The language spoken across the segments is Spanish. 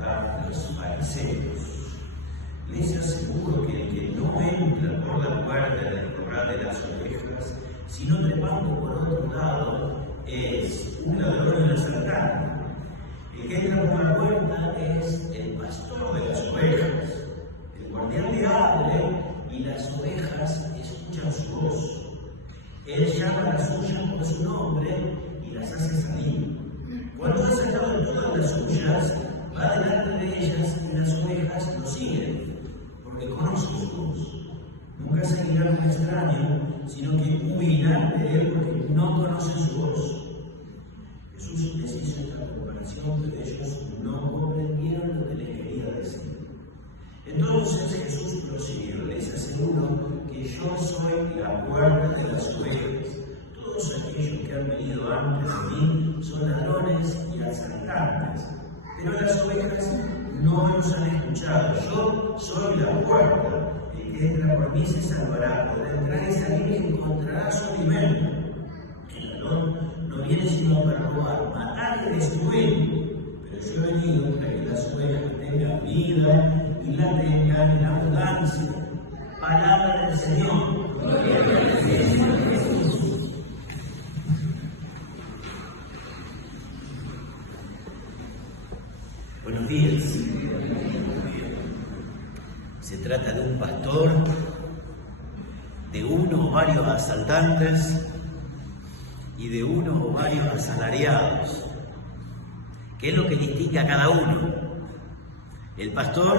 a los fariseos: les aseguro que el que no entra por la puerta del corral de las ovejas, sino trepando por otro lado, es un ladrón y un asaltante. El que entra por la puerta es el pastor de las ovejas. El guardián le abre y las ovejas escuchan su voz. Él llama a las suyas por su nombre y las hace salir. Cuando ha sacado todas las suyas, va delante de ellas y las ovejas lo siguen, porque conocen su voz. Nunca seguirán a un extraño, sino que huirán de él porque no conocen su voz. Jesús les hizo esta comparación, pero ellos no comprendieron lo que les quería decir. Entonces Jesús prosiguió: les aseguro que yo soy la puerta de las ovejas. Todos aquellos que han venido antes de mí son ladrones y asaltantes, pero las ovejas no los han escuchado. Yo soy la puerta. El que entra por mí se salvará, podrá entrar y salir y encontrará su alimento. El ladrón no viene sino para robar, matar y destruir, pero yo he venido para que las ovejas tengan vida y la tengan en abundancia. Palabra del Señor. Buenos días. Se trata de un pastor, de uno o varios asaltantes y de uno o varios asalariados. ¿Qué es lo que distingue a cada uno? El pastor,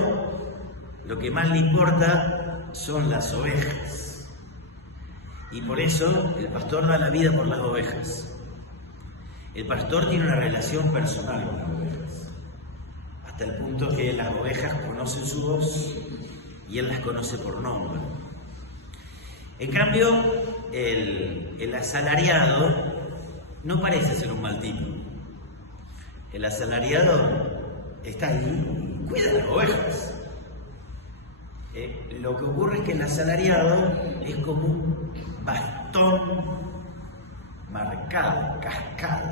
lo que más le importa son las ovejas. Y por eso el pastor da la vida por las ovejas. El pastor tiene una relación personal con las ovejas, hasta el punto que las ovejas conocen su voz y él las conoce por nombre. En cambio, el asalariado no parece ser un mal tipo. El asalariado está ahí y cuida las ovejas. Lo que ocurre es que el asalariado es como un bastón marcado, cascado.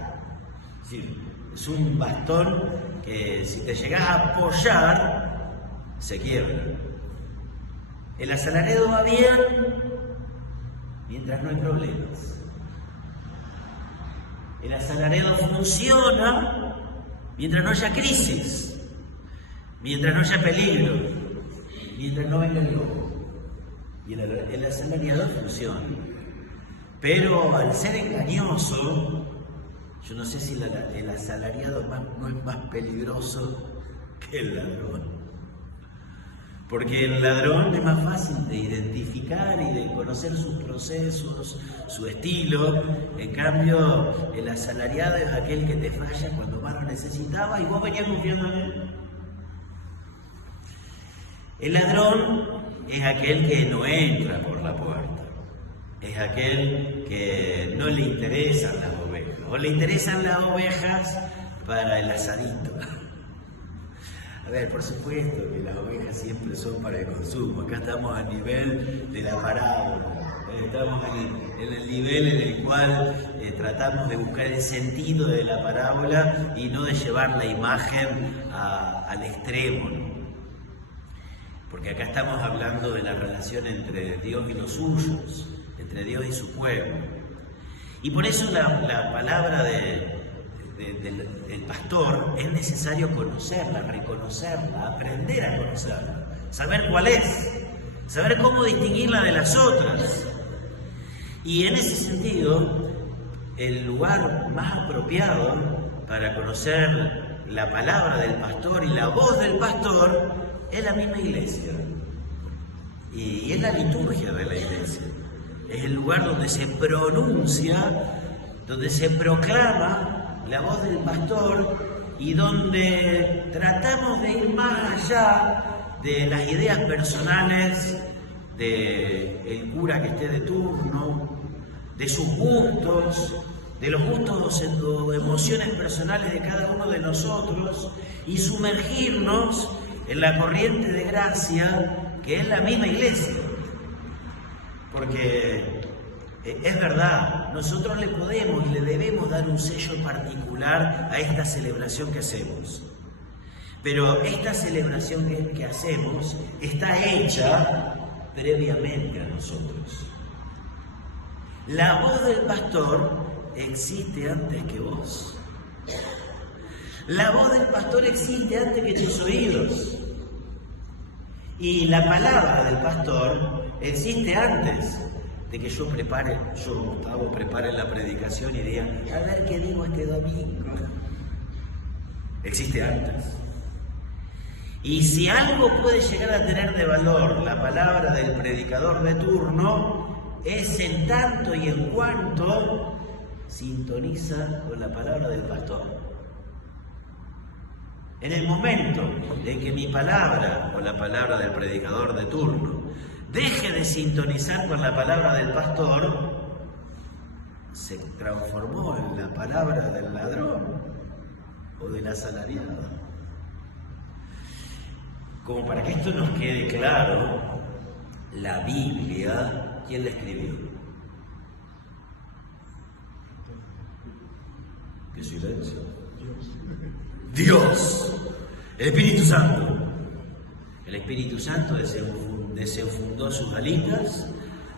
Es decir, es un bastón que si te llegas a apoyar, se quiebra. El asalariado va bien mientras no hay problemas. El asalariado funciona mientras no haya crisis, mientras no haya peligro, mientras no venga el lobo. Y el asalariado funciona. Pero al ser engañoso, yo no sé si el asalariado no es más peligroso que el ladrón. Porque el ladrón es más fácil de identificar y de conocer sus procesos, su estilo. En cambio, el asalariado es aquel que te falla cuando más lo necesitaba y vos venías confiando en él. El ladrón es aquel que no entra por la puerta. Es aquel que no le interesan las ovejas. O le interesan las ovejas para el asadito. A ver, por supuesto que las ovejas siempre son para el consumo. Acá estamos a nivel de la parábola. Estamos en el nivel en el cual tratamos de buscar el sentido de la parábola y no de llevar la imagen al extremo, ¿no? Porque acá estamos hablando de la relación entre Dios y los suyos, entre Dios y su pueblo. Y por eso la palabra del pastor es necesario conocerla, reconocerla, aprender a conocerla, saber cuál es, saber cómo distinguirla de las otras. Y en ese sentido, el lugar más apropiado para conocer la palabra del pastor y la voz del pastor es la misma iglesia. Y es la liturgia de la iglesia. Es el lugar donde se pronuncia, donde se proclama la voz del pastor y donde tratamos de ir más allá de las ideas personales del cura que esté de turno, de sus gustos, de los gustos o emociones personales de cada uno de nosotros y sumergirnos en la corriente de gracia que es la misma iglesia. Porque es verdad, nosotros le podemos y le debemos dar un sello particular a esta celebración que hacemos. Pero esta celebración que hacemos está hecha previamente a nosotros. La voz del pastor existe antes que vos. La voz del pastor existe antes que tus oídos. Y la palabra del pastor existe antes de que yo, Gustavo, prepare la predicación y diga, a ver qué digo este domingo. Existe antes. Y si algo puede llegar a tener de valor la palabra del predicador de turno, es en tanto y en cuanto sintoniza con la palabra del pastor. En el momento en que mi palabra o la palabra del predicador de turno deje de sintonizar con la palabra del pastor, se transformó en la palabra del ladrón o del asalariado. Como para que esto nos quede claro, la Biblia, ¿quién la escribió? ¿Qué silencio? Dios, el Espíritu Santo. El Espíritu Santo desenfundó sus alitas,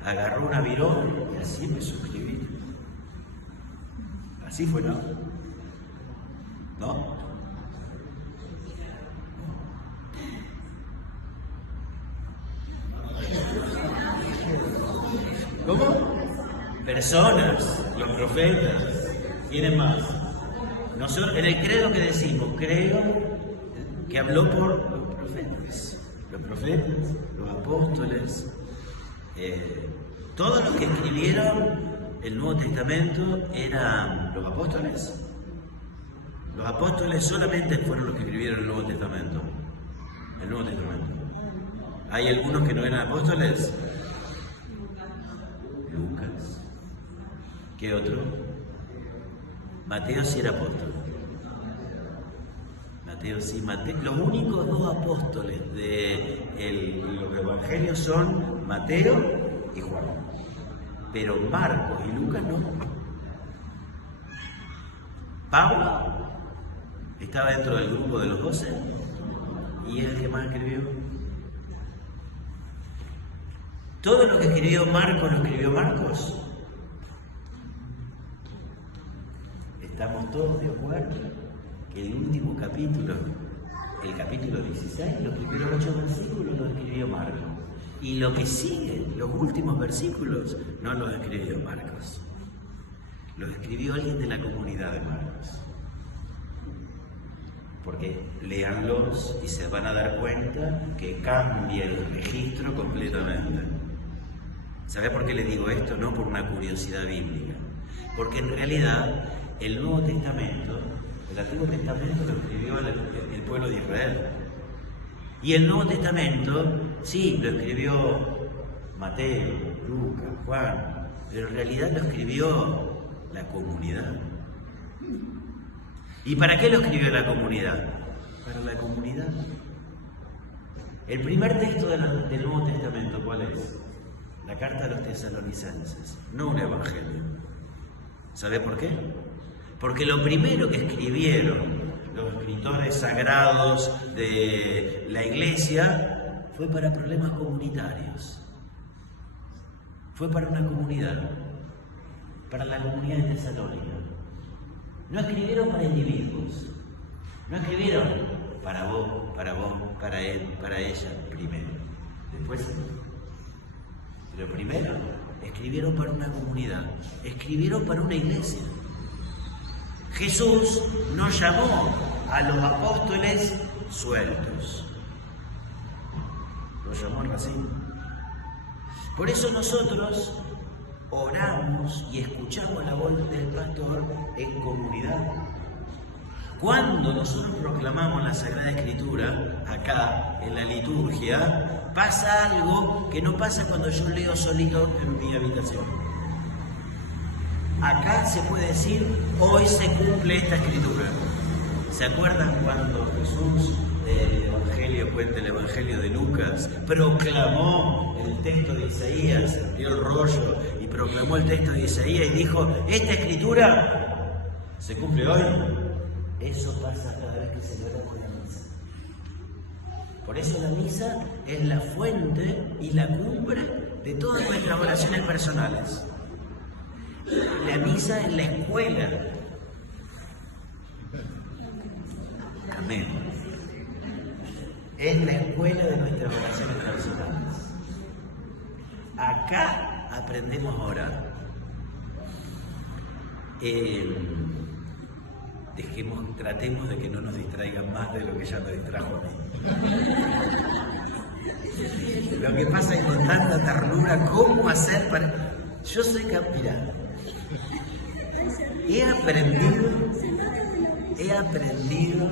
agarró un avirón y así empezó a escribir. Así fue, ¿no? ¿No? ¿Cómo? Personas, los profetas. ¿Quiénes más? Nosotros, en el credo que decimos, creo que habló por los profetas, los apóstoles, todos los que escribieron el Nuevo Testamento eran los apóstoles. Los apóstoles solamente fueron los que escribieron el Nuevo Testamento. El Nuevo Testamento. ¿Hay algunos que no eran apóstoles? Lucas. ¿Qué otro? Mateo sí era apóstol. Mateo sí, los únicos dos apóstoles de los evangelios son Mateo y Juan. Pero Marcos y Lucas no. Pablo estaba dentro del grupo de los 12 y es el que más escribió. Todo lo que escribió Marcos lo escribió Marcos. Estamos todos de acuerdo que el último capítulo, el capítulo 16, los primeros 8 versículos los escribió Marcos. Y lo que sigue, los últimos versículos, no los escribió Marcos. Los escribió alguien de la comunidad de Marcos. Porque léanlos y se van a dar cuenta que cambia el registro completamente. ¿Sabe por qué le digo esto? No por una curiosidad bíblica. Porque en realidad el Nuevo Testamento, el Antiguo Testamento lo escribió el pueblo de Israel. Y el Nuevo Testamento, sí, lo escribió Mateo, Lucas, Juan, pero en realidad lo escribió la comunidad. ¿Y para qué lo escribió la comunidad? Para la comunidad. El primer texto del Nuevo Testamento, ¿cuál es? La carta a los tesalonicenses, no un evangelio. ¿Sabe por qué? Porque lo primero que escribieron los escritores sagrados de la iglesia fue para problemas comunitarios. Fue para una comunidad, para la comunidad de Tesalónica. No escribieron para individuos, no escribieron para vos, para él, para ella primero. Después, pero primero escribieron para una comunidad, escribieron para una iglesia. Jesús no llamó a los apóstoles sueltos, los llamó al racimo. Por eso nosotros oramos y escuchamos la voz del pastor en comunidad. Cuando nosotros proclamamos la Sagrada Escritura, acá en la liturgia, pasa algo que no pasa cuando yo leo solito en mi habitación. Acá se puede decir, hoy se cumple esta escritura. ¿Se acuerdan cuando Jesús, el Evangelio, cuenta el Evangelio de Lucas, proclamó el texto de Isaías, dio el rollo y proclamó el texto de Isaías y dijo, esta escritura se cumple hoy? Eso pasa cada vez que celebramos la misa. Por eso la misa es la fuente y la cumbre de todas nuestras oraciones personales. La misa es la escuela. Amén. Es la escuela de nuestras oraciones personales. Acá aprendemos a orar. Tratemos de que no nos distraigan más de lo que ya nos distrajo a mí. Lo que pasa es con tanta ternura, ¿cómo hacer para...? Yo soy mirá, he aprendido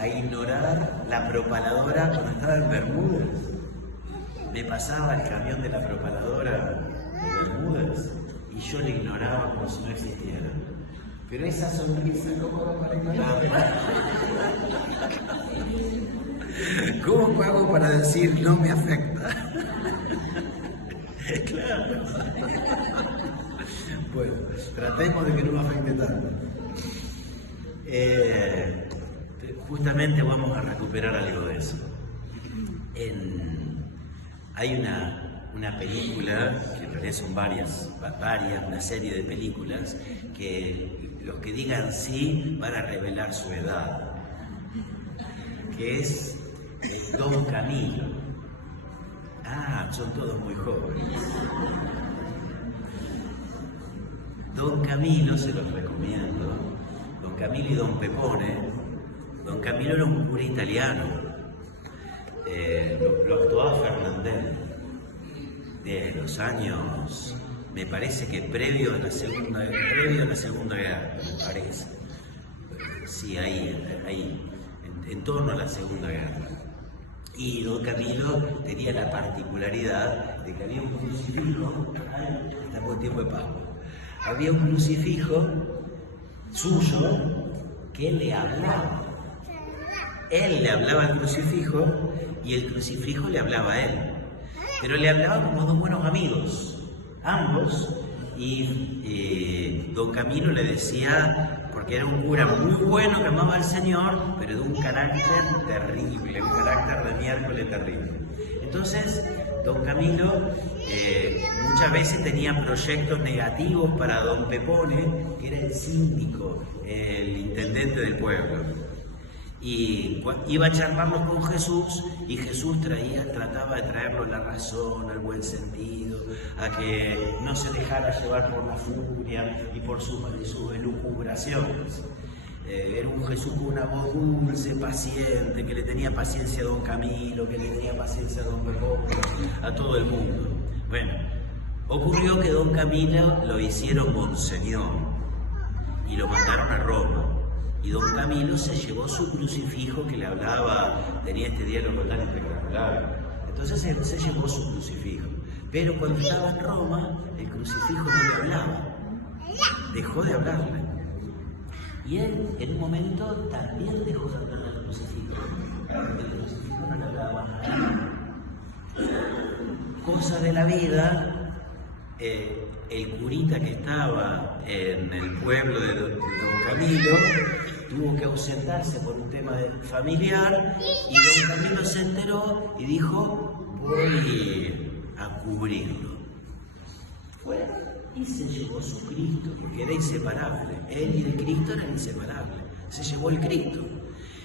a ignorar la propaladora cuando estaba en Bermudas. Me pasaba el camión de la propaladora de Bermudas y yo la ignoraba como si no existiera. Pero esa sonrisa, ¿cómo hago para ignorarla? ¿Cómo hago para decir no me afecta? Claro. Bueno, tratemos de que no me afecte tanto. Justamente vamos a recuperar algo de eso. Hay una película, que en realidad son varias, una serie de películas, que los que digan sí van a revelar su edad, que es Don Camilo. Son todos muy jóvenes. Don Camilo, se los recomiendo. Don Camilo y Don Pepone. Don Camilo era un cura italiano. Lo actuaba Fernandel. De los años, me parece que previo a la Segunda Guerra, me parece. Sí, ahí, en torno a la Segunda Guerra. Y Don Camilo tenía la particularidad de que había un crucifijo, estamos en tiempo de Pascua, había un crucifijo suyo que le hablaba. Él le hablaba al crucifijo y el crucifijo le hablaba a él. Pero le hablaba como dos buenos amigos, ambos, y Don Camilo le decía, porque era un cura muy bueno que amaba al Señor, pero de un carácter terrible, un carácter de miércoles terrible. Entonces, Don Camilo muchas veces tenía proyectos negativos para Don Pepone, que era el síndico, el intendente del pueblo. Y iba a charlarlo con Jesús y Jesús trataba de traerlo a la razón, al buen sentido, a que no se dejara llevar por la furia y por sus elucubraciones. Era un Jesús con una voz dulce, paciente, que le tenía paciencia a Don Camilo, que le tenía paciencia a Don Pepone, a todo el mundo. Bueno, ocurrió que Don Camilo lo hicieron monseñor y lo mandaron a Roma. Y Don Camilo se llevó su crucifijo que le hablaba, tenía este diálogo tan espectacular. Entonces él se llevó su crucifijo. Pero cuando estaba en Roma, el crucifijo no le hablaba. Dejó de hablarle. Y él, en un momento, también dejó de hablarle al crucifijo. Porque el crucifijo no le hablaba nada. Cosa de la vida, el curita que estaba en el pueblo de Don Camilo tuvo que ausentarse por un tema familiar y Don Camilo se enteró y dijo, voy a cubrirlo. Fue y se llevó su Cristo, porque era inseparable. Él y el Cristo eran inseparables. Se llevó el Cristo.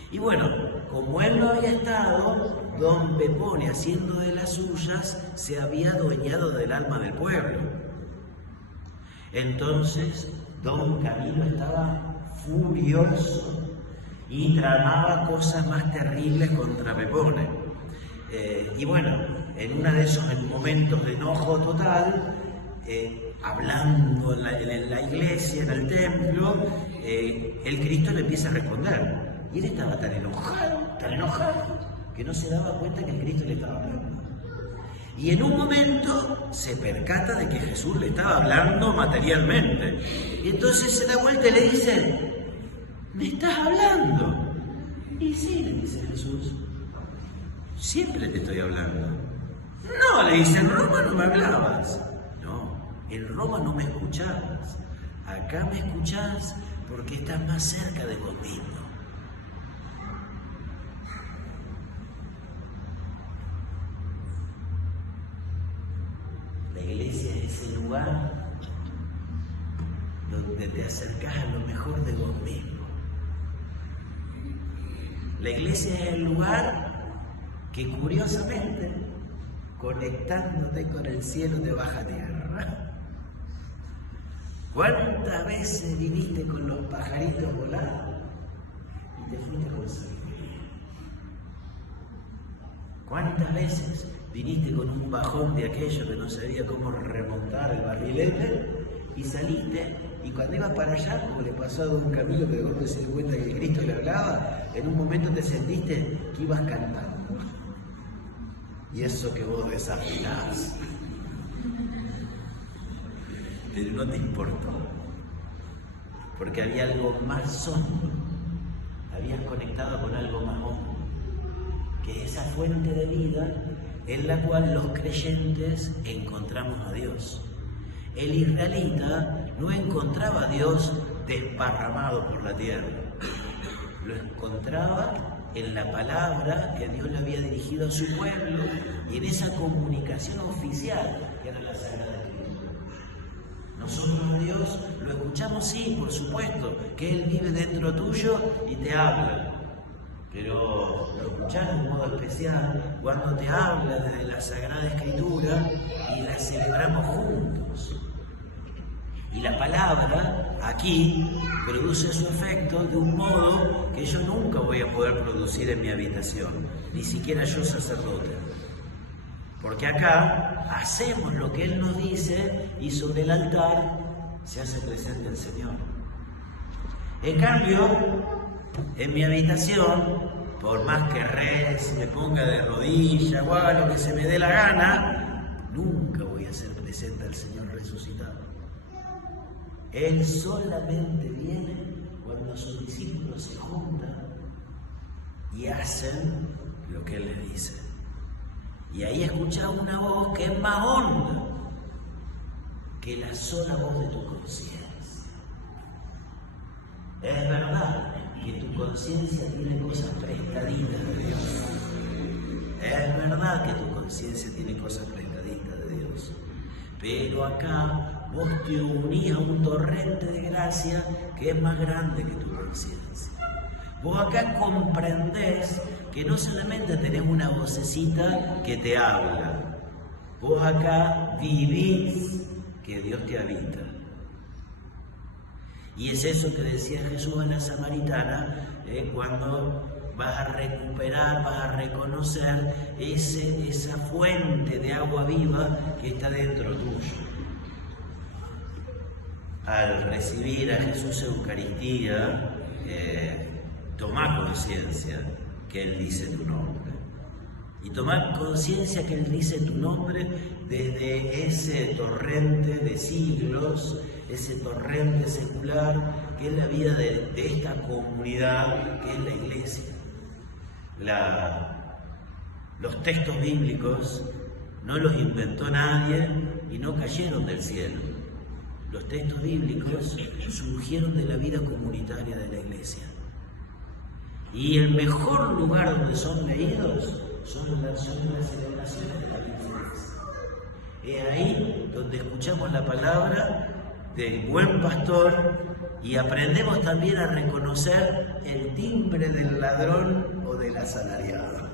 Y bueno, como él no había estado, Don Pepone, haciendo de las suyas, se había adueñado del alma del pueblo. Entonces, Don Camilo estaba furioso y tramaba cosas más terribles contra Pepone. Y bueno, en uno de esos momentos de enojo total, hablando en la iglesia, en el templo, el Cristo le empieza a responder. Y él estaba tan enojado, que no se daba cuenta que el Cristo le estaba hablando. Y en un momento se percata de que Jesús le estaba hablando materialmente. Y entonces se da vuelta y le dice, ¿me estás hablando? Y sí, le dice Jesús, siempre te estoy hablando. No, le dice, en Roma no me hablabas. No, en Roma no me escuchabas. Acá me escuchás porque estás más cerca de conmigo. La iglesia es ese lugar donde te acercás a lo mejor de vos mismo. La iglesia es el lugar que curiosamente, conectándote con el cielo, te baja a tierra. ¿Cuántas veces viniste con los pajaritos volados y te fuiste con sabiduría? ¿Cuántas veces viniste con un bajón de aquello que no sabía cómo remontar el barrilete y saliste, y cuando ibas para allá, como le pasó a don Camilo, que vos te das cuenta que Cristo le hablaba, en un momento te sentiste que ibas cantando? Y eso que vos desafinás, pero no te importó, porque había algo más hondo, habías conectado con algo más hondo, que es esa fuente de vida en la cual los creyentes encontramos a Dios. El israelita no encontraba a Dios desparramado por la tierra, lo encontraba en la palabra que Dios le había dirigido a su pueblo y en esa comunicación oficial que era la Sagrada Escritura. Nosotros a Dios lo escuchamos, sí, por supuesto, que Él vive dentro tuyo y te habla. Pero lo escuchás de un modo especial cuando te habla desde la Sagrada Escritura y la celebramos juntos. Y la palabra aquí produce su efecto de un modo que yo nunca voy a poder producir en mi habitación, ni siquiera yo, sacerdote. Porque acá hacemos lo que Él nos dice y sobre el altar se hace presente el Señor. En cambio, en mi habitación, por más que rece, me ponga de rodillas o haga lo que se me dé la gana, nunca voy a hacer presente al Señor resucitado. Él solamente viene cuando sus discípulos se juntan y hacen lo que Él les dice. Y ahí escuchás una voz que es más honda que la sola voz de tu conciencia. Es verdad que tu conciencia tiene cosas prestaditas de Dios. Es verdad que tu conciencia tiene cosas prestaditas de Dios. Pero acá vos te unís a un torrente de gracia que es más grande que tu conciencia. Vos acá comprendés que no solamente tenés una vocecita que te habla, vos acá vivís que Dios te habita. Y es eso que decía Jesús a la samaritana, cuando vas a recuperar, vas a reconocer esa fuente de agua viva que está dentro tuyo. Al recibir a Jesús en Eucaristía, tomá conciencia que Él dice tu nombre. Y tomar conciencia que Él dice tu nombre desde ese torrente de siglos, ese torrente secular que es la vida de esta comunidad que es la iglesia. Los textos bíblicos no los inventó nadie y no cayeron del cielo. Los textos bíblicos surgieron de la vida comunitaria de la iglesia. Y el mejor lugar donde son leídos son las celebraciones de la iglesia. Es ahí donde escuchamos la palabra del buen pastor y aprendemos también a reconocer el timbre del ladrón o del asalariado.